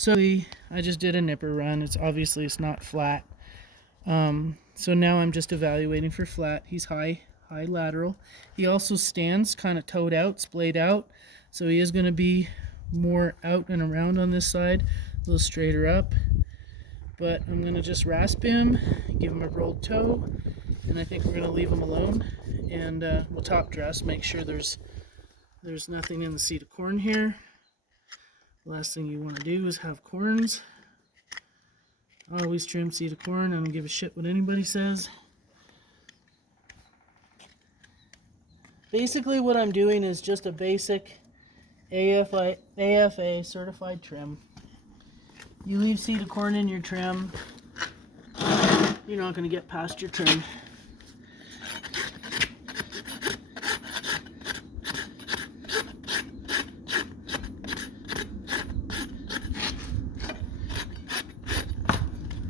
So I just did a nipper run. It's not flat. So now I'm just evaluating for flat. He's high lateral. He also stands kind of toed out, splayed out. So he is going to be more out and around on this side, a little straighter up. But I'm going to just rasp him, give him a rolled toe, and I think we're going to leave him alone. And we'll top dress, make sure there's nothing in the seed of corn here. The last thing you want to do is have corns. Always trim seed of corn. I don't give a shit what anybody says. Basically what I'm doing is just a basic AFA certified trim. You leave seed of corn in your trim, you're not going to get past your trim.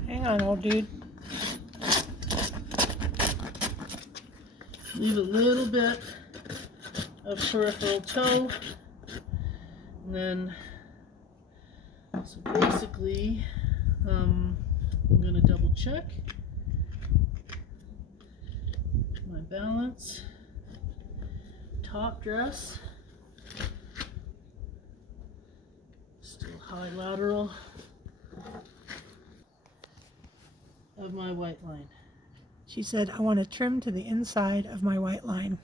Hang on, old dude. Leave a little bit of peripheral toe, and then so basically I'm going to double check my balance, top dress, still high lateral of my white line. She said, I want to trim to the inside of my white line.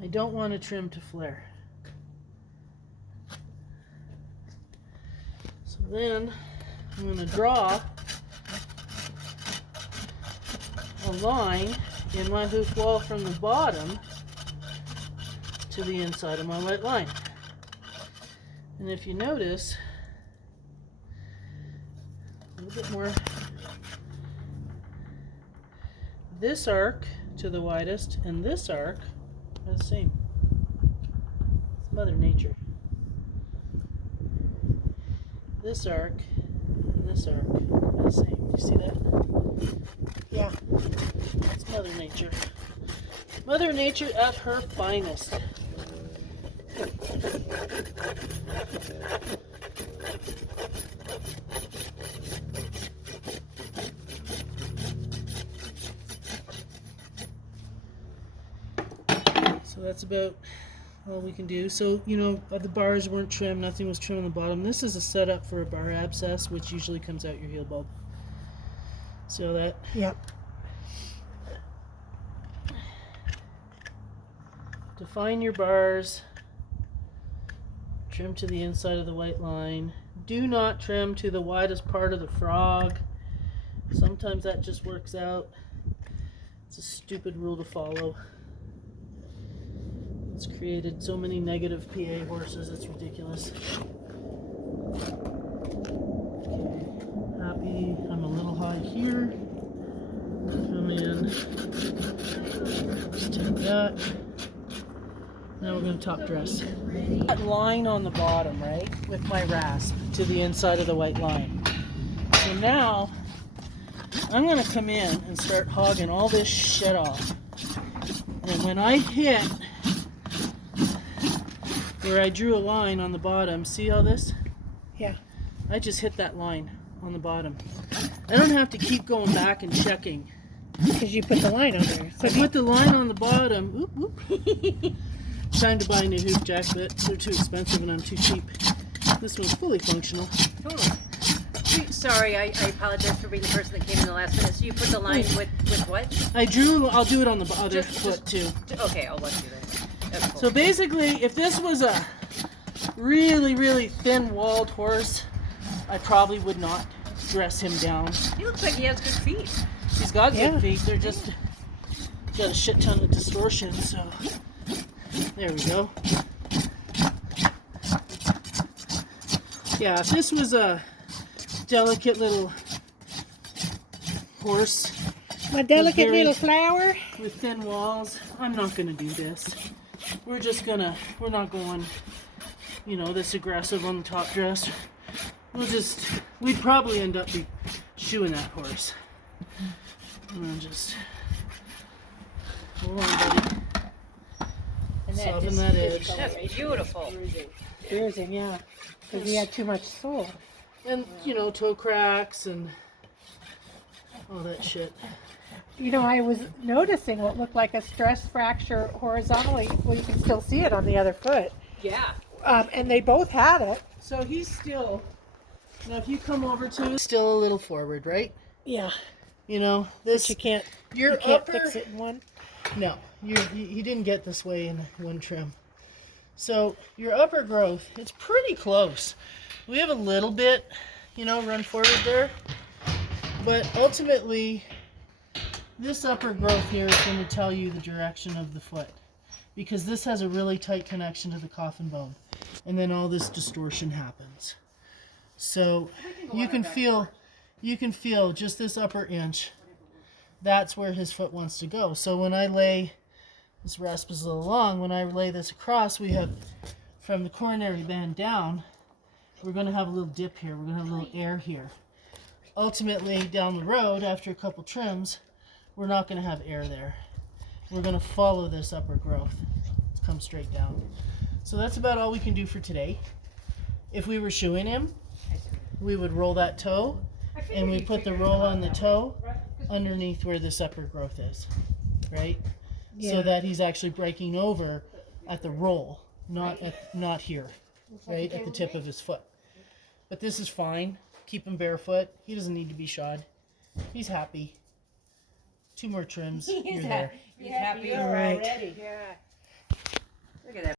I don't want to trim to flare. So then I'm going to draw a line in my hoop wall from the bottom to the inside of my white line. And if you notice, a little bit more, this arc to the widest and this arc are the same. It's Mother Nature. This arc and this arc are the same. Do you see that? Yeah. It's Mother Nature. Mother Nature at her finest. So that's about all we can do. So, you know, the bars weren't trimmed, nothing was trimmed on the bottom. This is a setup for a bar abscess, which usually comes out your heel bulb. See that? Yep. Define your bars. Trim to the inside of the white line. Do not trim to the widest part of the frog. Sometimes that just works out. It's a stupid rule to follow. It's created so many negative PA horses, it's ridiculous. Okay, happy. I'm a little high here. Come in. Just take that. Now we're going to top dress. That line on the bottom, right, with my rasp to the inside of the white line. So now I'm going to come in and start hogging all this shit off. And when I hit where I drew a line on the bottom, see all this? Yeah. I just hit that line on the bottom. I don't have to keep going back and checking. Because you put the line on there. So I put the line on the bottom. Oop, oop. Time to buy a new hoop jack, but they're too expensive and I'm too cheap. This one's fully functional. Oh. Sorry, I apologize for being the person that came in the last minute. So you put the line with what? I'll do it on the other foot too. Okay, I'll let you then. That's cool. So basically, if this was a really, really thin-walled horse, I probably would not dress him down. He looks like he has good feet. He's got good feet. They're just got a shit ton of distortion, so there we go. Yeah, if this was a delicate little horse, my delicate little flower with thin walls, I'm not gonna do this. We're not going, you know, this aggressive on the top dress. We'd probably end up shoeing that horse. And then just, hold on, buddy. Soften that edge. That's beautiful. Bruising, yeah. Because he had too much sole. And, you know, toe cracks and all that shit. You know, I was noticing what looked like a stress fracture horizontally. Well, you can still see it on the other foot. Yeah. And they both had it. So he's still, now if you come over to, still a little forward, right? Yeah. You know, this, But you your can't upper, fix it in one. no, he didn't get this way in one trim. So your upper growth, it's pretty close. We have a little bit, you know, run forward there. But ultimately, this upper growth here is going to tell you the direction of the foot. Because this has a really tight connection to the coffin bone. And then all this distortion happens. So you can feel just this upper inch. That's where his foot wants to go. So when I lay, this rasp is a little long, when I lay this across, we have from the coronary band down, we're going to have a little dip here. We're going to have a little air here. Ultimately, down the road, after a couple trims, we're not going to have air there. We're going to follow this upper growth. It's come straight down. So that's about all we can do for today. If we were shoeing him, we would roll that toe, and we put the roll on the toe underneath where this upper growth is, right? Yeah. So that he's actually breaking over at the roll, not here, right, at the tip of his foot. But this is fine. Keep him barefoot. He doesn't need to be shod. He's happy. 2 more trims. You're there. He's happy All right. Yeah. Look at that.